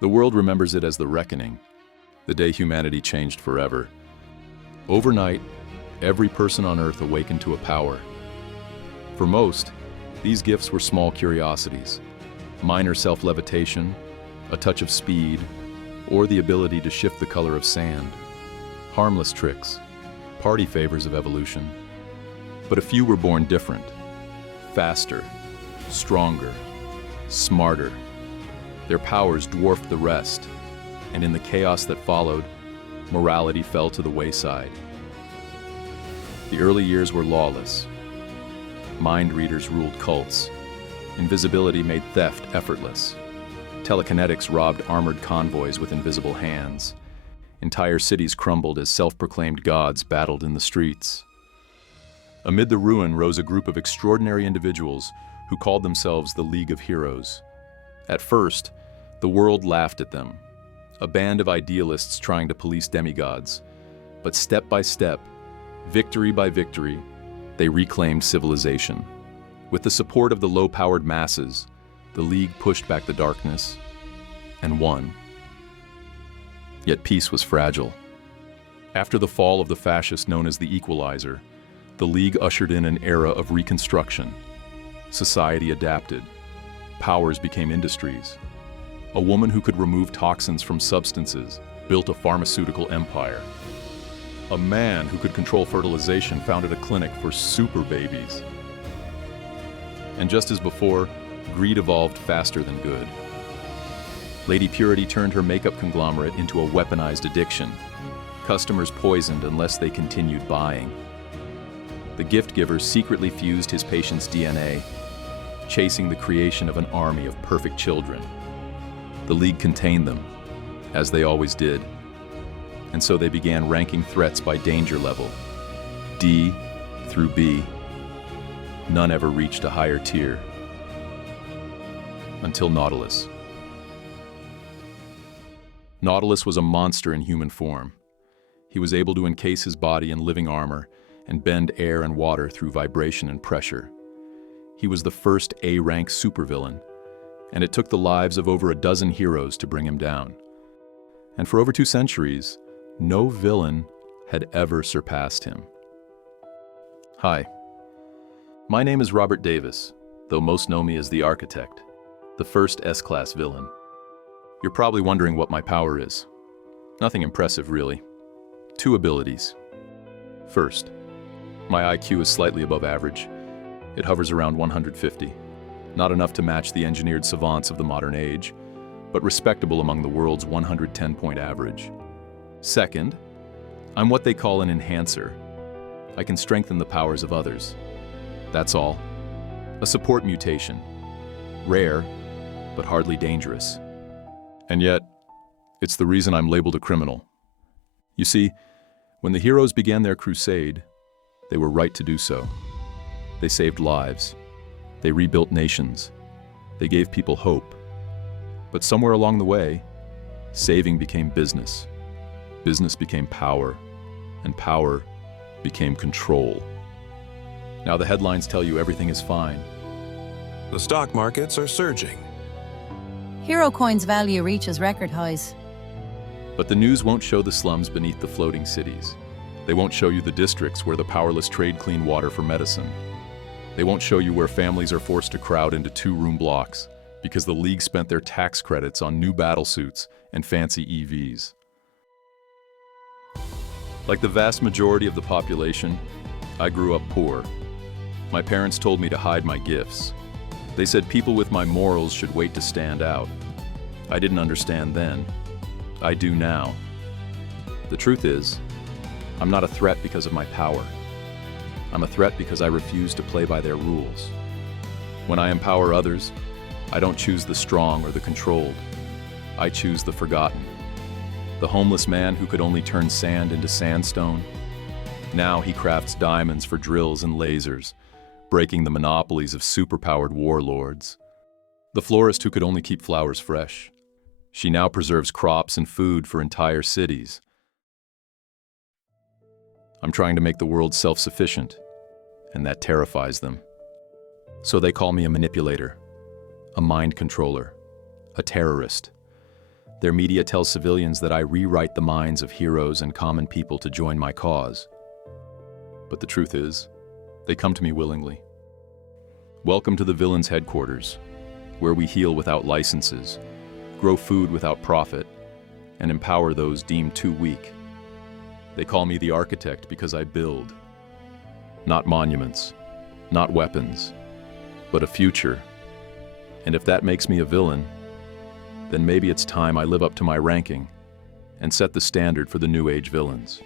The world remembers it as the reckoning, the day humanity changed forever. Overnight, every person on Earth awakened to a power. For most, these gifts were small curiosities, minor self-levitation, a touch of speed, or the ability to shift the color of sand. Harmless tricks, party favors of evolution. But a few were born different, faster, stronger, smarter. Their powers dwarfed the rest, and in the chaos that followed, morality fell to the wayside. The early years were lawless. Mind readers ruled cults. Invisibility made theft effortless. Telekinetics robbed armored convoys with invisible hands. Entire cities crumbled as self-proclaimed gods battled in the streets. Amid the ruin rose a group of extraordinary individuals who called themselves the League of Heroes. At first, the world laughed at them, a band of idealists trying to police demigods. But step by step, victory by victory, they reclaimed civilization. With the support of the low-powered masses, the League pushed back the darkness and won. Yet peace was fragile. After the fall of the fascist known as the Equalizer, the League ushered in an era of reconstruction. Society adapted. Powers became industries. A woman who could remove toxins from substances built a pharmaceutical empire. A man who could control fertilization founded a clinic for super babies. And just as before, greed evolved faster than good. Lady Purity turned her makeup conglomerate into a weaponized addiction. Customers poisoned unless they continued buying. The gift giver secretly fused his patient's DNA, chasing the creation of an army of perfect children. The League contained them, as they always did. And so they began ranking threats by danger level, D through B. None ever reached a higher tier. Until Nautilus. Nautilus was a monster in human form. He was able to encase his body in living armor and bend air and water through vibration and pressure. He was the first A-rank supervillain, and it took the lives of over a dozen heroes to bring him down. And for over 2 centuries, no villain had ever surpassed him. Hi, my name is Robert Davis, though most know me as the Architect, the first S-Class villain. You're probably wondering what my power is. Nothing impressive, really. 2 abilities. First, my IQ is slightly above average. It hovers around 150. Not enough to match the engineered savants of the modern age, but respectable among the world's 110-point average. Second, I'm what they call an enhancer. I can strengthen the powers of others. That's all. A support mutation. Rare, but hardly dangerous. And yet, it's the reason I'm labeled a criminal. You see, when the heroes began their crusade, they were right to do so. They saved lives. They rebuilt nations. They gave people hope. But somewhere along the way, saving became business. Business became power, and power became control. Now the headlines tell you everything is fine. The stock markets are surging. Hero coins' value reaches record highs. But the news won't show the slums beneath the floating cities. They won't show you the districts where the powerless trade clean water for medicine. They won't show you where families are forced to crowd into 2-room blocks because the League spent their tax credits on new battlesuits and fancy EVs. Like the vast majority of the population, I grew up poor. My parents told me to hide my gifts. They said people with my morals should wait to stand out. I didn't understand then. I do now. The truth is, I'm not a threat because of my power. I'm a threat because I refuse to play by their rules. When I empower others, I don't choose the strong or the controlled. I choose the forgotten. The homeless man who could only turn sand into sandstone. Now he crafts diamonds for drills and lasers, breaking the monopolies of superpowered warlords. The florist who could only keep flowers fresh. She now preserves crops and food for entire cities. I'm trying to make the world self-sufficient, and that terrifies them. So they call me a manipulator, a mind controller, a terrorist. Their media tells civilians that I rewrite the minds of heroes and common people to join my cause. But the truth is, they come to me willingly. Welcome to the villain's headquarters, where we heal without licenses, grow food without profit, and empower those deemed too weak. They call me the architect because I build. Not monuments, not weapons, but a future. And if that makes me a villain, then maybe it's time I live up to my ranking and set the standard for the New Age villains.